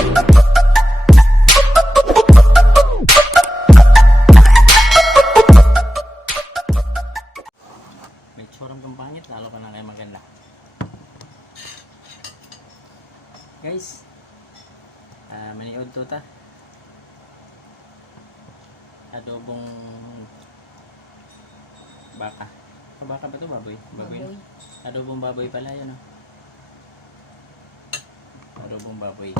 May tsurang kang pangit, lalo ka na kayo maganda. Guys, maniod to ta. Adobong baka. Baka ba to? Baboy? Baboy. Adobong baboy pala yun. Adobong baboy.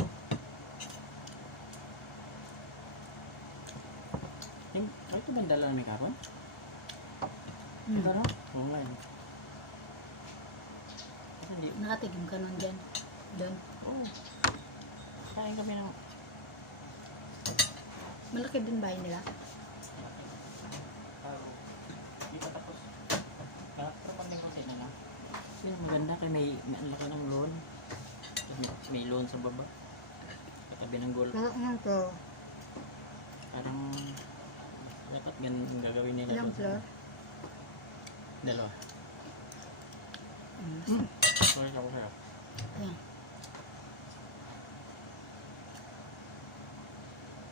Ito ba dala namin kapon? Ito no? Oo nga yun. Nakatigim ka nun dyan. Doon. Oo. Kain kami ng... Malaki din bahay nila. Hindi pa tapos. Pero pag nagpasin na lang. Kasi maganda kay may ang laki ng lawn. May lawn sa baba. Katabi ng goal. Pero ano to? Parang dapat ganun gagawin nila. Ilang floor? Dalawa. Sorry ako sa'yo. Ayan.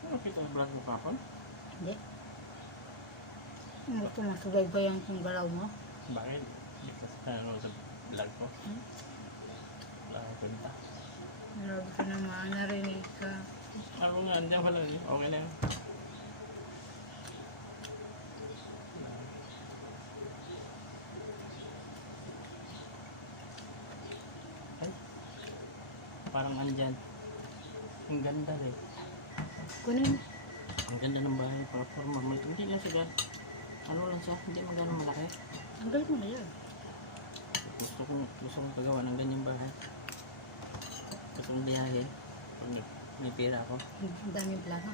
Nakita ang vlog mo kapon? Hindi. Ano ito, masugay ba yung galaw mo? Bakit? Hindi ka sa sa vlog ko. Wala akong kwenta. Grabe ka naman, narinig ka. Ako nga, andyan pala. Okay na yun. Ay. Parang andyan. Ang ganda rin. Kunin. Ang ganda ng bahay. Para formal. Hindi lang siya. Ano lang siya. Hindi magano malaki. Ang galit mo na yun. Gusto kong pagawa ng ganyang bahay. Gusto kong biyahe. Pag may pera ako. Ang daming plano.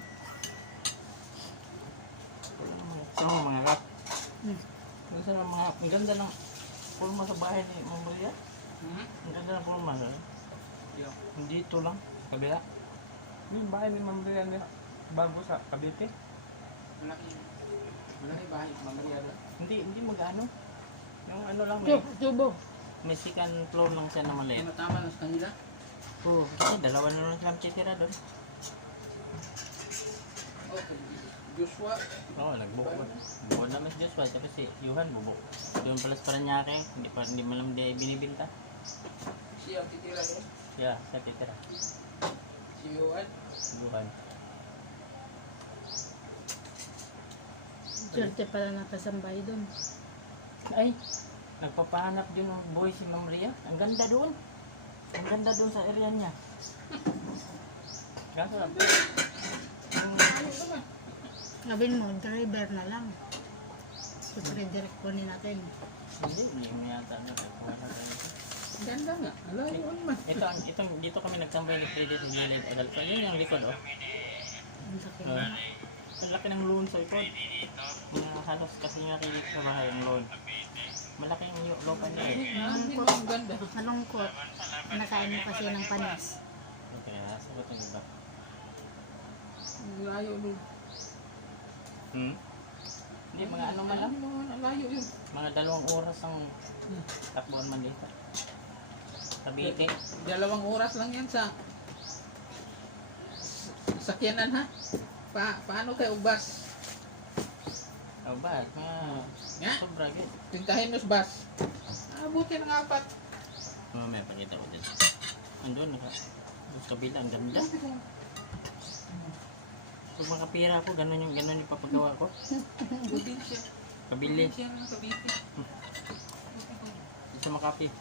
Wala naman. Sama mga kap. Gusto ng mga, ang ganda ng pulma sa bahay ni Ma'am Maria. Ang ganda ng pulma. Hindi ito lang. Kabila. Yung bahay ni Ma'am Maria nila. Bago sa Cavite. Malaki bahay, mamaya na. Hindi mag-ano. Yung ano lang. May, Tubo. may second floor lang siya na Ay, maliit. matama lang sa kanila. Oo. Kasi dalawa na lang silang titira doon. Okay. Joshua, Oo, nagbuko. Buko naman si Joshua. Tapos si Yuhan bubuk. Doon pala sa Paranaque. Hindi mo alam di binibinta. siya ang titira doon. Yeah, sa titira. Si Yohan. Yuhan. Swerte pala nakasambay doon. Ay, nagpapahanap din ng boy si Ma'am Maria. Ang ganda doon. Ang ganda doon sa area niya. Kaso lang. Sabihin mo, driver na lang. Tapos redirect ko natin. Hindi mo yata nagkakuha na tayo. Ganda nga. Alayo naman. Itong, dito kami nagtambay ni Freddy sa gilid. Adalfa, yun yung likod, oh. Ang sakit Ah. na. Ang laki ng lawn sa likod. Mga halos kasi nga kayo dito sa bahay yung lawn. Malaki yung lupa niya eh. Ang ang ganda. Malungkot. Nakain mo kasi ng panis. Okay, sagot yung iba. Ang layo doon. Hindi, mga ano man lang. Ang layo yun. Mga 2 oras ang takbuhan man dito. Cavite. 2 oras lang yan sa sakyanan ha. Paano kayo bus? Oh, ba? Nga? Sobra agad. Tintahin mo sa bus. Abutin ng 4. Mamaya pakita ko din. Andun, doon sa kabila, ang ganda. Pag makapira ako, ganun yung papagawa ko. Probinsya. Kabili. Probinsya ng Cavite. Sa Makapi.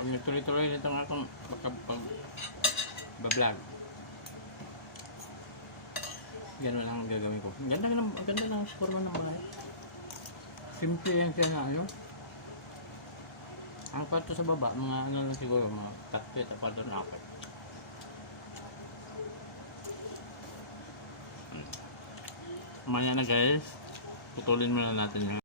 Pag nagtuloy-tuloy nito nga akong bablog. Ganun lang ang gagawin ko. Ang ganda ng forma ng bahay. Simple yan siya na ano. Ang kwarto sa baba, mga ano lang siguro, mga 3 at 4 na 4. Mamaya na guys, putulin muna natin yun.